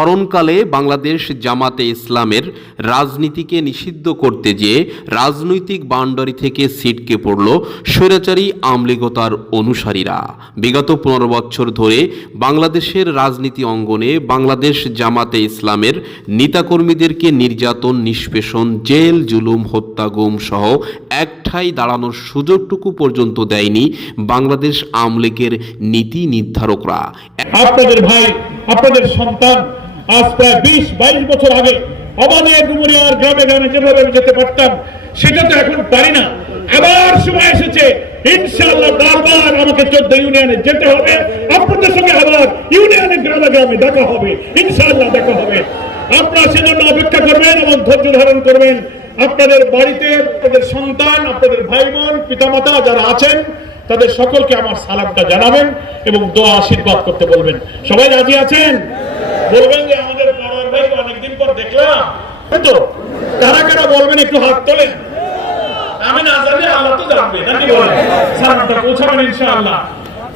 স্মরণকালে বাংলাদেশ জামাতে ইসলামের রাজনীতিকে নিষিদ্ধ করতে যেয়ে রাজনৈতিক বাউন্ডারি থেকে ছিটকে পড়ল স্বৈরাচারী আমলিগতার অনুসারীরা। বিগত 15 বছর ধরে বাংলাদেশের রাজনীতি অঙ্গনে বাংলাদেশ জামাতে ইসলামের নেতাকর্মীদেরকে নির্যাতন, নিষ্পেষণ, জেল, জুলুম, হত্যা, গুম সহ একঠাই দাঁড়ানোর সুযোগটুকু পর্যন্ত দেয়নি বাংলাদেশ আওয়ামী লীগের নীতি নির্ধারকরা। আপনাদের ভাই, আপনাদের সন্তান আজ প্রায় 20-22 বছর আগে অবানিয়া ডুমুরিয়ার গ্রামে গ্রামে যেভাবে যেতে পারতাম, সেটা তো এখন পারি না। আবার সময় এসেছে, ইনশাআল্লাহ বারবার আমাকে 14 ইউনিয়নে যেতে হবে, আপনাদের সঙ্গে আবার ইউনিয়নে গ্রামে গ্রামে দেখা হবে, ইনশাআল্লাহ দেখা হবে। আপনারা সেজন্য অপেক্ষা করবেন এবং ধৈর্য ধারণ করবেন। আপনাদের বাড়িতে আপনাদের সন্তান, আপনাদের ভাই বোন, পিতামাতা যারা আছেন তাদের সকলকে আমার সালামটা জানাবেন এবং দোয়া আশীর্বাদ করতে বলবেন। সবাই রাজি আছেন? বলবেন যে আমাদের পাড়ার ভাইকে অনেকদিন পর দেখলাম, তো কারা কারা বলবেন একটু হাত তোলেন। আমি না জানি, আল্লাহ তো জানবে, নাকি বলেন? সালামটা পৌঁছাবেন ইনশাআল্লাহ।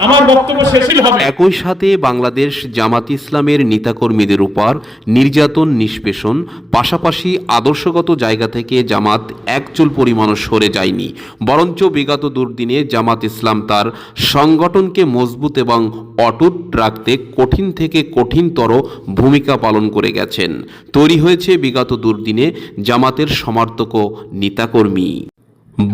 আমার বক্তব্য শেষই হবে। একই সাথে বাংলাদেশ জামাত ইসলামের নেতাকর্মীদের উপর নির্যাতন, নিষ্পেষণ পাশাপাশি আদর্শগত জায়গা থেকে জামাত একচুল পরিমাণও সরে যায়নি, বরঞ্চ বিগত দুর্দিনে জামাত ইসলাম তার সংগঠনকে মজবুত এবং অটুট রাখতে কঠিন থেকে কঠিনতর ভূমিকা পালন করে গেছেন। তৈরি হয়েছে বিগত দুর্দিনে জামাতের সমর্থক ও নেতাকর্মী।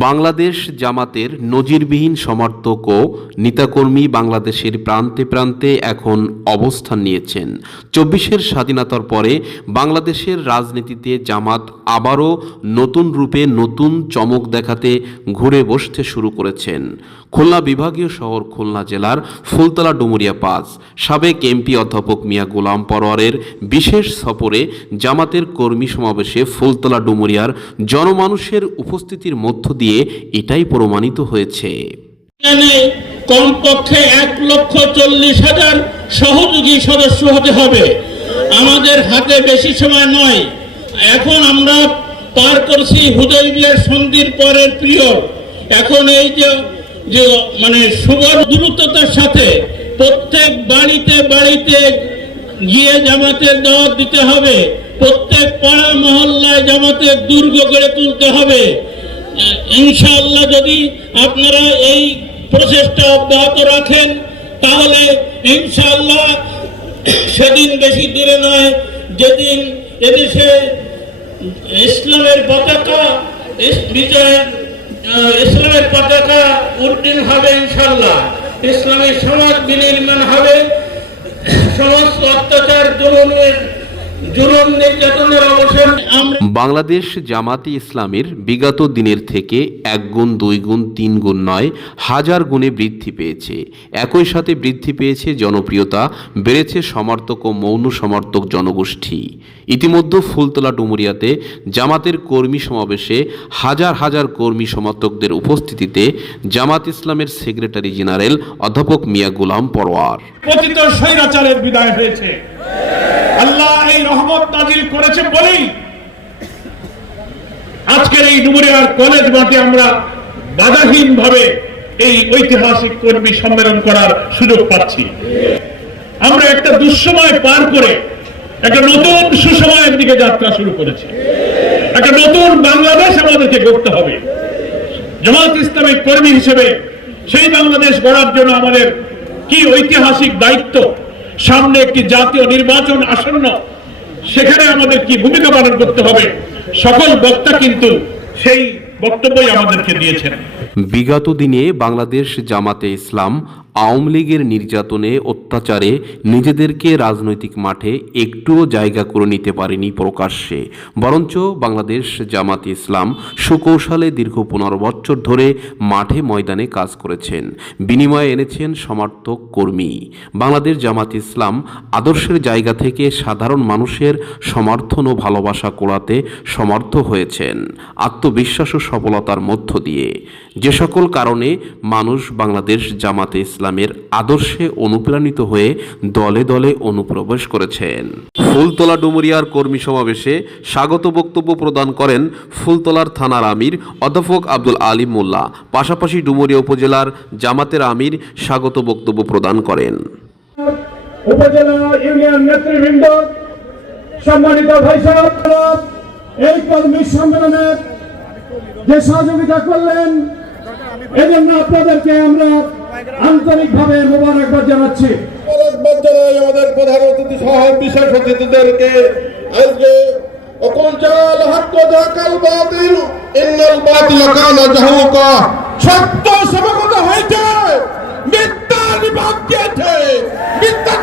বাংলাদেশ জামাতের নজিরবিহীন সমর্থক ও নেতাকর্মী বাংলাদেশের প্রান্তে প্রান্তে এখন অবস্থান নিয়েছেন। 24-এর স্বাধীনতার পরে বাংলাদেশের রাজনীতিতে জামাত আবারও নতুন রূপে নতুন চমক দেখাতে ঘুরে বসতে শুরু করেছেন। খুলনা বিভাগীয় শহর খুলনা জেলার ফুলতলা ডুমুরিয়া 5 সাবেক এমপি অধ্যাপক মিয়া গোলাম পরোয়ারের বিশেষ সফরে জামাতের কর্মী সমাবেশে ফুলতলা ডুমুরিয়ার জনমানুষের উপস্থিতির মধ্য দিয়ে এটাই প্রমাণিত হয়েছে। কমপক্ষে 1,40,000 সহযোগী সদস্য হতে হবে। আমাদের হাতে বেশি সময় নয়। এখন আমরা পার করছি হুদায়বিয়ার সন্ধির পরের পিরিয়ড। এখন এই যে মানে সুবর্ণ দ্রুততার সাথে প্রত্যেক বাড়িতে বাড়িতে গিয়ে জামাতের দাওয়াত দিতে হবে। প্রত্যেক পাড়া মহল্লায় জামাতের দুর্গ গড়ে তুলতে হবে। ইনশাআল্লাহ যদি আপনারা এই প্রচেষ্টা অব্যাহত রাখেন, তাহলে ইনশাআল্লাহ সেদিন বেশি দূরে নয় যেদিন এদেশে ইসলামের পতাকা ইসলামের পতাকা উড্ডীন হবে। ইনশাআল্লাহ ইসলামী সমাজ বিনির্মাণ হবে। সমস্ত অত্যাচার, জুলুম নির্যাতনের অবসান। বাংলাদেশ জামাতে ইসলামের বিগত দিনের থেকে 1 গুণ, 2 গুণ, 3 গুণ নয়, হাজার গুণে বৃদ্ধি পেয়েছে। একই সাথে বৃদ্ধি পেয়েছে জনপ্রিয়তা, বেড়েছে সমর্থক ও মৌন সমর্থক জনগোষ্ঠী। ইতিমধ্যে ফুলতলা ডুমুরিয়াতে জামাতের কর্মী সমাবেশে হাজার হাজার কর্মী সমর্থকদের উপস্থিতিতে জামাত ইসলামের সেক্রেটারি জেনারেল অধ্যাপক মিয়া গোলাম পরোয়ার। পতিত স্বৈরাচারের বিদায় হয়েছে। আল্লাহ এই রহমত নাজিল করেছে বলেই আজকের এই ডুমুরিয়ার কলেজ মাঠে আমরা বাধাহীনভাবে এই ঐতিহাসিক কর্মী সম্মেলন করার সুযোগ পাচ্ছি। আমরা একটা দুঃসময় পার করে একটা নতুন সুসময়ের দিকে যাত্রা শুরু করেছি। একটা নতুন বাংলাদেশ আমাদেরকে গড়তে হবে। জামাত ইসলামের কর্মী হিসেবে সেই বাংলাদেশ গড়ার জন্য আমাদের কি ঐতিহাসিক দায়িত্ব। সামনে একটি জাতীয় নির্বাচন আসন্ন, সেখানে আমাদের কি ভূমিকা পালন করতে হবে, সকল বক্তা কিন্তু সেই বক্তব্যই আমাদেরকে দিয়েছেন। বিগত দিনে বাংলাদেশ জামাতে ইসলাম আওয়ামী লীগের নির্যাতনে, অত্যাচারে নিজেদেরকে রাজনৈতিক মাঠে একটুও জায়গা করে নিতে পারেনি প্রকাশ্যে, বরঞ্চ বাংলাদেশ জামাতে ইসলাম সুকৌশলে দীর্ঘ 15 বছর ধরে মাঠে ময়দানে কাজ করেছেন, বিনিময়ে এনেছেন সমর্থক কর্মী। বাংলাদেশ জামাতে ইসলাম আদর্শের জায়গা থেকে সাধারণ মানুষের সমর্থন ও ভালোবাসা কুড়াতে সমর্থ হয়েছেন আত্মবিশ্বাস ও সফলতার মধ্য দিয়ে। যে সকল কারণে মানুষ বাংলাদেশ জামাতে ইসলামের আদর্শে অনুপ্রাণিত হয়ে দলে দলে অনুপ্রবেশ করেছেন। ফুলতলা ডুমুরিয়ার কর্মী সমাবেশে স্বাগত বক্তব্য প্রদান করেন ফুলতলার থানার আমির অধ্যাপক আব্দুল আলিম মোল্লা। পাশাপাশি ডুমুরিয়া উপজেলার জামাতের আমির স্বাগত বক্তব্য প্রদান করেন। উপজেলা ইউনিয়ন নেতৃবৃন্দ, সম্মানিত ভাই সাহেব, এই কর্মী সম্মেলনে যে সহযোগিতা করলেন এজন্য আপনাদেরকে আমরা আন্তরিকভাবে মোবারকবাদ জানাচ্ছি। মোবারকবাদ জানাই আমাদের প্রধান অতিথি সহ বিশেষ অতিথিদেরকে। আজকে وقل جاء الحق وذاق الباطل إن الباطل كان زهوقا। সত্য সমাগত হয়েছে, মিথ্যা নিবাদ দিয়েছে, মিথ্যা